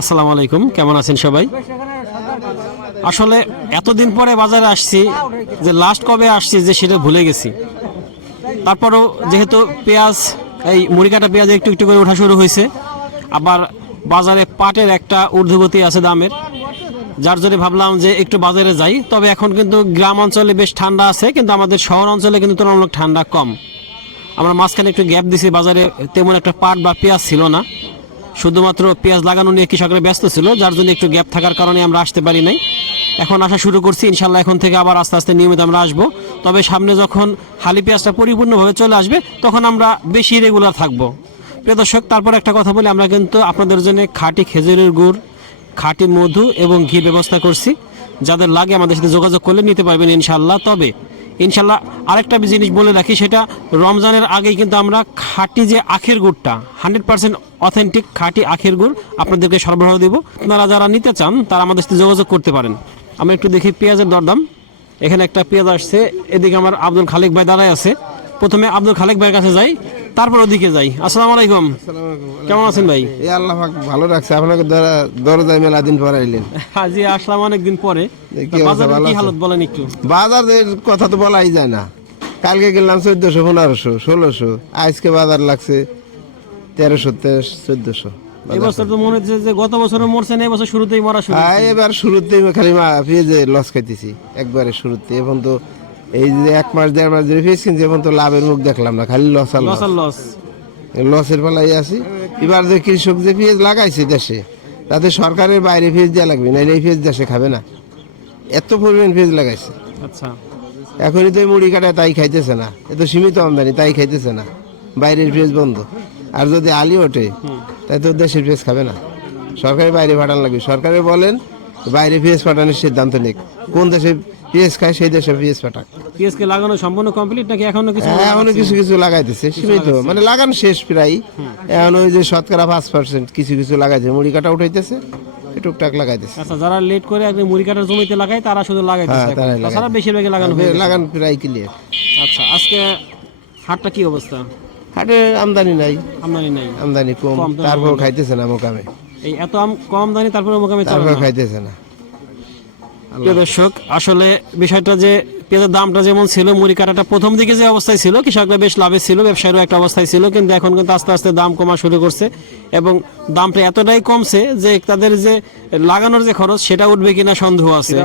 আসসালামু আলাইকুম, কেমন আছেন সবাই? আসলে এতদিন পরে বাজারে আসছি, যে লাস্ট কবে আসছি যে সেটা ভুলে গেছি। তারপরও যেহেতু পেঁয়াজ, এই মুড়ি কাটা পেঁয়াজ একটু একটু করে ওঠা শুরু হয়েছে, আবার বাজারে পাটের একটা ঊর্ধ্বগতি আছে দামের, যার জন্য ভাবলাম যে একটু বাজারে যাই। তবে এখন কিন্তু গ্রাম অঞ্চলে বেশ ঠান্ডা আছে, কিন্তু আমাদের শহর অঞ্চলে কিন্তু তুলনামূলক ঠান্ডা কম। আমরা মাঝখানে একটু গ্যাপ দিছি, বাজারে তেমন একটা পাট বা পেঁয়াজ ছিল না, শুধুমাত্র পেঁয়াজ লাগানো নিয়ে কৃষকরা ব্যস্ত ছিল, যার জন্য একটু গ্যাপ থাকার কারণে আমরা আসতে পারি নাই। এখন আসা শুরু করছি, ইনশাল্লাহ এখন থেকে আবার আস্তে আস্তে নিয়মিত আমরা আসবো। তবে সামনে যখন হালি পেঁয়াজটা পরিপূর্ণভাবে চলে আসবে তখন আমরা বেশি রেগুলার থাকবো। প্রিয় দর্শক, তারপর একটা কথা বলি, আমরা কিন্তু আপনাদের জন্য খাঁটি খেজুরের গুড়, খাঁটি মধু এবং ঘি ব্যবস্থা করছি। যাদের লাগে আমাদের সাথে যোগাযোগ করলে নিতে পারবেন ইনশাল্লাহ। তবে ইনশাল্লাহ আরেকটা জিনিস বলে রাখি, সেটা রমজানের আগেই কিন্তু আমরা খাঁটি যে আখের গুড়টা 100% অথেন্টিক খাঁটি আখের গুড় আপনাদেরকে সরবরাহ দেব। আপনারা যারা নিতে চান তারা আমাদের সাথে যোগাযোগ করতে পারেন। আমরা একটু দেখি পেঁয়াজের দরদাম। এখানে একটা পেঁয়াজ আসছে, এদিকে আমার আব্দুল খালেক ভাই দাঁড়ায় আছে। প্রথমে আব্দুল খালেক ভাইয়ের কাছে যাই, তারপর ওদিকে যাই। আসসালামু আলাইকুম, কেমন আছেন ভাই? এই আল্লাহ পাক ভালো রাখছে, আপনাকে দরজায় মেলা দিন পর আইলেন। জি, আসলাম অনেকদিন পরে। কি অবস্থা, বাজারের ভালো কি আছেন? হালত বলেন একটু। বাজারের কথা তো বলাই যায় না। কালকে গেলাম 1400, 1500, 1600, আজকে বাজার লাগছে 1300, 1400। এবছর তো মনে হচ্ছে যে গত বছরও মরছে না, এবছর শুরুতেই মরা শুরু। এবার শুরুতেই খালি পেঁয়াজে লস খাইতেছি একবারে শুরুতে। এখন তো এই যে 1 মাস 1.5 মাস ধরে পেয়েছি, এখন তো লাভের মুখ দেখলাম না, খালি লস আর লস আর লস। লসের বেলায় আছি। এবার যে কৃষক যে পেঁয়াজ লাগাইছে দেশে, তাতে সরকারের বাইরে পেঁয়াজ দেওয়া লাগবে না, এই পেঁয়াজ দেশে খাবে না, এত পরিমাণ পেঁয়াজ লাগাইছে। আচ্ছা, এখনই তো এই মুড়ি কাটায় তাই খাইতেছে না, এত সীমিত আমদানি তাই খাইতেছে না, বাইরের পেঁয়াজ বন্ধ। আর যদি আলি ওঠে তাই তো দেশের পেঁয়াজ খাবে না, সরকারের বাইরে পাঠানো লাগবে। সরকারে বলেন বাইরে পেঁয়াজ পাঠানোর সিদ্ধান্ত নিক, কোন দেশে পেঁয়াজ খায় সেই দেশে পেঁয়াজ পাঠাক। পিএসকে লাগানো সম্পূর্ণ কমপ্লিট নাকি এখনো কিছু? এখনো কিছু কিছু লাগাইতেছে, সীমিত মানে লাগানো শেষ প্রায়। এখন ওই যে শতকরা 5% কিছু কিছু লাগাইছে, মুড়ি কাটা উঠাইতেছে, টুকটাক লাগাইতেছে। আচ্ছা, যারা লেট করে একদম মুড়ি কাটার জমিতে লাগায় তারা শুধু লাগাইতেছে, হ্যাঁ, তারাই লাগায়। তাছাড়া বেশিরভাগই লাগানো হয়ে গেছে। লাগান প্রায় ক্লিয়ার। আচ্ছা, আজকে হাটটা কি অবস্থা? হাটে আমদানি নাই, আমদানি নাই, আমদানি কম, কম তো তারপর খাইতেছে না মোকামে, এই এত কম দানি তারপরে মোকামে চলে তারপর না। খাইতেছে না। প্রিয় দর্শক, আসলে বিষয়টা যে পেঁয়াজের দামটা যেমন ছিল, মুড়ি কাটাটা প্রথম দিকে যে অবস্থায় ছিল কৃষকরা বেশ লাভে ছিল, ব্যবসায়ীরও একটা অবস্থায় ছিল, কিন্তু এখন কিন্তু আস্তে আস্তে দাম কমা শুরু করছে এবং দামটা এতটাই কমছে যে তাদের যে লাগানোর যে খরচ সেটা উঠবে কিনা সন্দেহ আছে।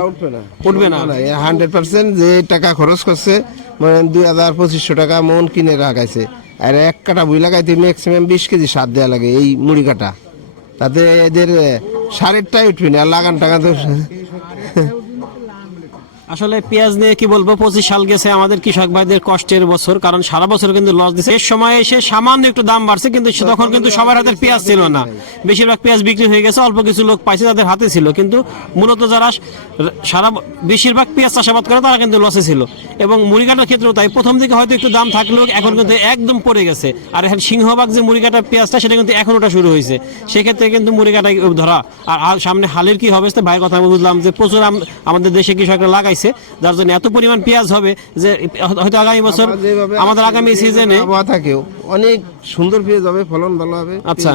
উঠবে না। 100% যে টাকা খরচ করছে, মানে 2000-2500 টাকা মন কিনে রাখাইছে, আর 1 কাটা বুই লাগাইতে ম্যাক্সিমাম 20 কেজি সার দেওয়া লাগে এই মুড়ি কাটা, তাতে এদের সারেরটাই উঠবে না, আর লাগান টাকা তো। আসলে পেঁয়াজ নিয়ে কি বলবো, 25 সাল গেছে আমাদের কৃষক ভাইদের কষ্টের বছর, কারণ সারা বছর কিন্তু লস দিচ্ছে। এর সময় এসে সামান্য একটু দাম বাড়ছে, কিন্তু তখন কিন্তু সবার হাতের পেঁয়াজ ছিল না, বেশিরভাগ পেঁয়াজ বিক্রি হয়ে গেছে, অল্প কিছু লোক পাইছে তাদের হাতে ছিল, কিন্তু মূলত যারা বেশিরভাগ পেঁয়াজ চাষাবাদ করে তারা কিন্তু লসে ছিল। এবং মুড়ি কাটার ক্ষেত্রেও তাই, প্রথম দিকে হয়তো একটু দাম থাকলেও এখন কিন্তু একদম পড়ে গেছে। আর এখন সিংহভাগ যে মুড়ি কাটার পেঁয়াজটা সেটা কিন্তু এখন ওটা শুরু হয়েছে, সেক্ষেত্রে কিন্তু মুড়ি কাটাই ধরা। আর সামনে হালের কি হবে ভাই, কথা বুঝলাম যে প্রচুর আমাদের দেশে কৃষকরা লাগাইছে, যার জন্য এত পরিমাণ পেঁয়াজ হবে যে হয়তো আগামী বছর আমাদের আগামী সিজনে থাকেও অনেক সুন্দর পেঁয়াজ হবে, ফলন ভালো হবে। আচ্ছা,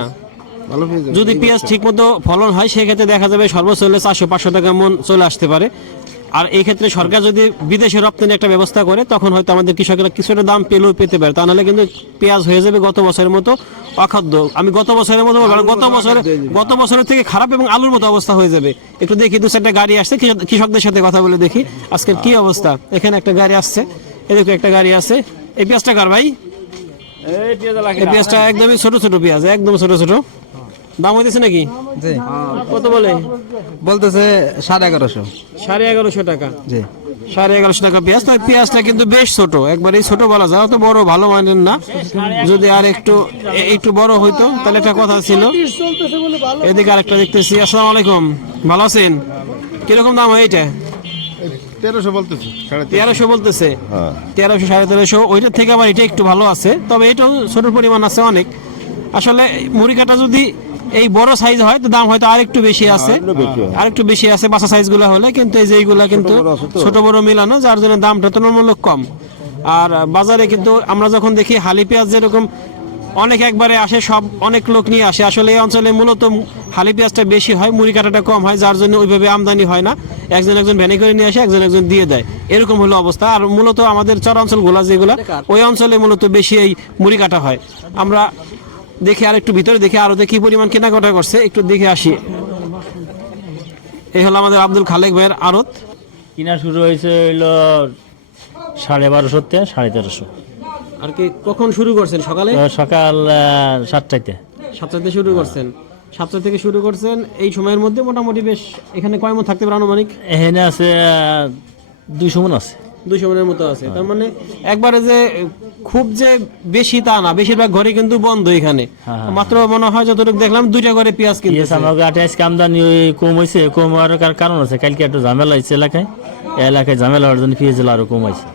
ভালো পেঁয়াজ হবে। যদি পেঁয়াজ ঠিক মতো ফলন হয় সেক্ষেত্রে দেখা যাবে সর্বোচ্চ হলে 400-500 টাকা মন চলে আসতে পারে। আর এই ক্ষেত্রে সরকার যদি বিদেশে রপ্তানি একটা ব্যবস্থা করে তখন হয়তো আমাদের কৃষকরা কিছুটা দাম পেলেও পেতে পারে, তা নাহলে কিন্তু পেঁয়াজ হয়ে যাবে গত বছরের মতো অখাদ্য। আমি গত বছরের মতো বলবো, গত বছরের থেকে খারাপ এবং আলুর মতো অবস্থা হয়ে যাবে। একটু দেখি 2-4টা গাড়ি আসছে, কৃষকদের সাথে কথা বলে দেখি আজকের কি অবস্থা। এখানে একটা গাড়ি আসছে, এদিকে একটা গাড়ি আছে। এই পেঁয়াজটা কার ভাই? এই পেঁয়াজটা একদমই ছোট ছোট পেঁয়াজ, একদম ছোট ছোট। দাম হইতেছে নাকি? কত বলে? বলতেছে 1150। 1150 টাকা। জি, 1150 টাকা পেঁয়াজ। তো পেঁয়াজটা কিন্তু বেশ ছোট, একবারেই ছোট বলা যায়, অত বড় ভালো মানের না। যদি আর একটু বড় হইতো তাহলে একটা কথা ছিল। এদিকে আরেকটা দেখতেছি। আসসালামু আলাইকুম, ভালো আছেন? কিরকম দাম হয় এটা? 1300 বলতেছি, 1300 বলতেছে। 1300, 1350। ওইটার থেকে আবার এটা একটু ভালো আছে, তবে এটাও ছোট পরিমাণ আছে অনেক। আসলে মুড়ি কাটা যদি এই বড় সাইজ হয় তো দাম হয়তো আরেকটু বেশি আছে, আরেকটু বেশি আছে বাসা সাইজ গুলা হলে, কিন্তু এই যে এইগুলা কিন্তু ছোট বড় মিলানো, যার জন্য দামটা তুলনামূলক কম। আর বাজারে কিন্তু আমরা যখন দেখি হালি পেঁয়াজ যেরকম অনেক একবারে আসে, সব অনেক লোক নিয়ে আসে। আসলে এই অঞ্চলে মূলত হালি পেঁয়াজটা বেশি হয়, মুড়ি কাটাটা কম হয়, যার জন্য ওইভাবে আমদানি হয় না। একজন ভ্যানে করে নিয়ে আসে, একজন দিয়ে দেয়, এরকম হলো অবস্থা। আর মূলত আমাদের চর অঞ্চলগুলো যেগুলো, ওই অঞ্চলে মূলত বেশি এই মুড়ি কাটা হয়। আমরা দেখি আর একটু ভিতরে দেখি আরো কি পরিমাণ কেনাকাটা করছে, একটু দেখে আসি। এই হলো আমাদের আব্দুল খালেক ভাইয়ের আড়ত। কিনা শুরু হয়েছে হইলো 12,500 থেকে 13,500। আর কি কখন শুরু করছেন? সকালে সকাল 7টাতে। 7টাতে শুরু করছেন? 7টা থেকে শুরু করছেন। এই সময়ের মধ্যে মোটামুটি বেশ এখানে কয় মণ থাকতে পারে আনুমানিক? এখানে আছে 200 মণ আছে। 200 মণের মতো আছে। তার মানে একবারে যে খুব যে বেশি তা না, বেশিরভাগ ঘরে কিন্তু বন্ধ এখানে। মাত্র মনে হয় যতটুকু দেখলাম 2টা ঘরে পেঁয়াজ কিনতেছে। আমাকে আজকে আমদানি কম হয়েছে, কম হওয়ার কারণ আছে কালকে একটু ঝামেলা হয়েছে এলাকায়। এলাকায় ঝামেলা হওয়ার জন্য পেঁয়াজ আরো কম হয়েছে।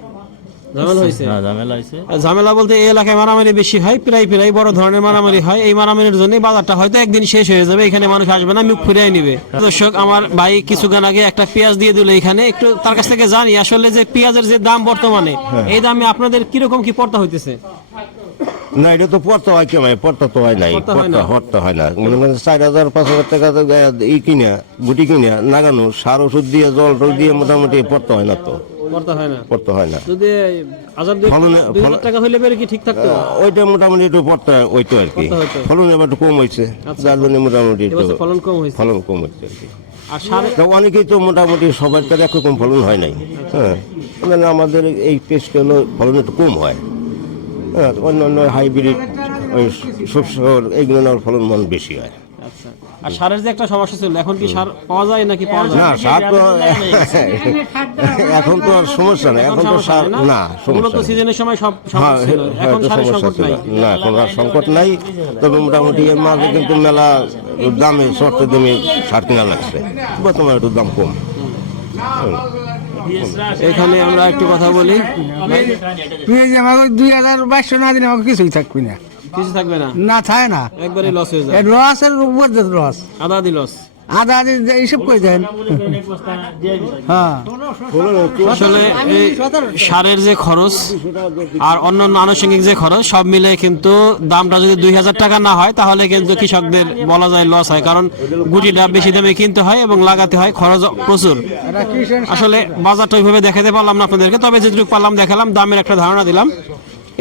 ঝামেলা হয়েছে? হ্যাঁ, ঝামেলা হয়েছে। ঝামেলা বলতে এই এলাকায় মারামারি বেশি হয়, প্রায় বড় ধরনের মারামারি হয়। এই মারামারির জন্য বাজারটা হয়তো একদিন শেষ হয়ে যাবে, এখানে মানুষ আসবে না, মুখ ফিরিয়ে নিবে। দর্শক, আমার ভাই কিছুক্ষণ আগে একটা পেঁয়াজ দিয়ে দিল এখানে। একটু তার কাছ থেকে জানি আসলে যে পেঁয়াজের যে দাম বর্তমানে, এই দামে আপনাদের কিরকম কি পড়তা হইতেছে? না, এটা তো পড়তে হয় কেমন, পড়তে তো হয় নাই, পড়তে হয় না। পড়তে হয় না। মনে করেন 4,000-5,000 টাকা তো ই কিনা, গুটি কিনা লাগানো, সার ওষুধ দিয়ে জল টল দিয়ে মোটামুটি পড়তে হয় না তো, পড়তা হয় না। পড়তে হয় না। যদি 1,000-2,000 টাকা হইলে বের কি ঠিক থাকতো? ওইটা মোটামুটি একটু পড়তে ওইতো আর কি। পড়তে হইতো। ফলন এবার একটু কম হয়েছে, যার জন্য মোটামুটি একটু এবছর ফলন কম হয়েছে। ফলন কম হচ্ছে আর কি। আর সারে তা অনেকেই তো মোটামুটি সবার কাছে একরকম ফলন হয় নাই। হ্যাঁ, মানে আমাদের এই পেস্ট হলো ফলন একটু কম হয়। হ্যাঁ, অন্যান্য হাইব্রিড ওই সবসময় এইগুলো ফলন মান বেশি হয়। আচ্ছা। আর সারের যে একটা সমস্যা ছিল, এখন কি সার পাওয়া যায় নাকি পাওয়া যায় না, সার তো এখন তো আর সমস্যা নেই, এখন তো সার না, মূলত সমস্যা নেই। সিজনের সময় সব হ্যাঁ, সমস্যা ছিল, এখন হয়তো সারের সমস্যা সংকট ছিল নাই। না, এখন আর সংকট নাই। তবে মোটামুটি এর মাঝে কিন্তু মেলা দামে শর্ত দামে সার কিনা লাগছে, বর্তমানে একটু দাম কম। এখানে আমরা একটু কথা বলি। পেঁয়াজ আমাকে 2,500 না দিলে আমাকে কিছুই থাকবে না, কিছু থাকবে না, না থাকে না। একবারই লস হয়ে যায়। লসের উপর লস, আধা আধি লস। আধা আধি এইসব করে দেন। হ্যাঁ, আসলে এই সারের যে খরচ আর অন্যান্য আনুষঙ্গিক যে খরচ সব মিলে কিন্তু দামটা যদি 2,000 টাকা না হয়, তাহলে কিন্তু কৃষকদের বলা যায় লস হয়। কারণ গুটিটা বেশি দামে কিনতে হয় এবং লাগাতে হয়, খরচ প্রচুর। আসলে বাজারটা ওইভাবে দেখাতে পারলাম না আপনাদেরকে, তবে যেটুকু পারলাম দেখালাম, দামের একটা ধারণা দিলাম।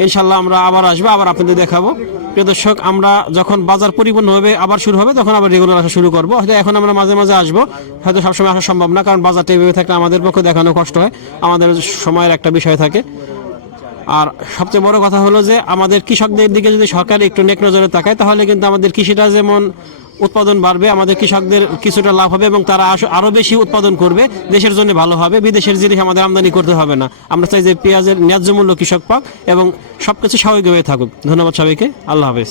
ইনশাল্লাহ আমরা আবার আসবো, আবার আপনাদের দেখাবো। প্রিয় দর্শক, আমরা যখন বাজার পরিপূর্ণভাবে আবার শুরু হবে, তখন আবার রেগুলার আসা শুরু করবো। হয়তো এখন আমরা মাঝে মাঝে আসবো, হয়তো সবসময় আসা সম্ভব না, কারণ বাজারটা এইভাবে থাকলে আমাদের পক্ষে দেখানো কষ্ট হয়, আমাদের সময়ের একটা বিষয় থাকে। আর সবচেয়ে বড় কথা হলো যে আমাদের কৃষকদের দিকে যদি সরকার একটু নেক নজরে তাকায়, তাহলে কিন্তু আমাদের কৃষিটা যেমন উৎপাদন বাড়বে, আমাদের কৃষকদের কিছুটা লাভ হবে এবং তারা আরো বেশি উৎপাদন করবে, দেশের জন্য ভালো হবে। বিদেশের জিনিস আমাদের আমদানি করতে হবে না। আমরা চাই যে পেঁয়াজের ন্যায্য মূল্য কৃষক পাক এবং সবকিছু স্বাভাবিকভাবে থাকুক। ধন্যবাদ সবাইকে, আল্লাহ হাফেজ।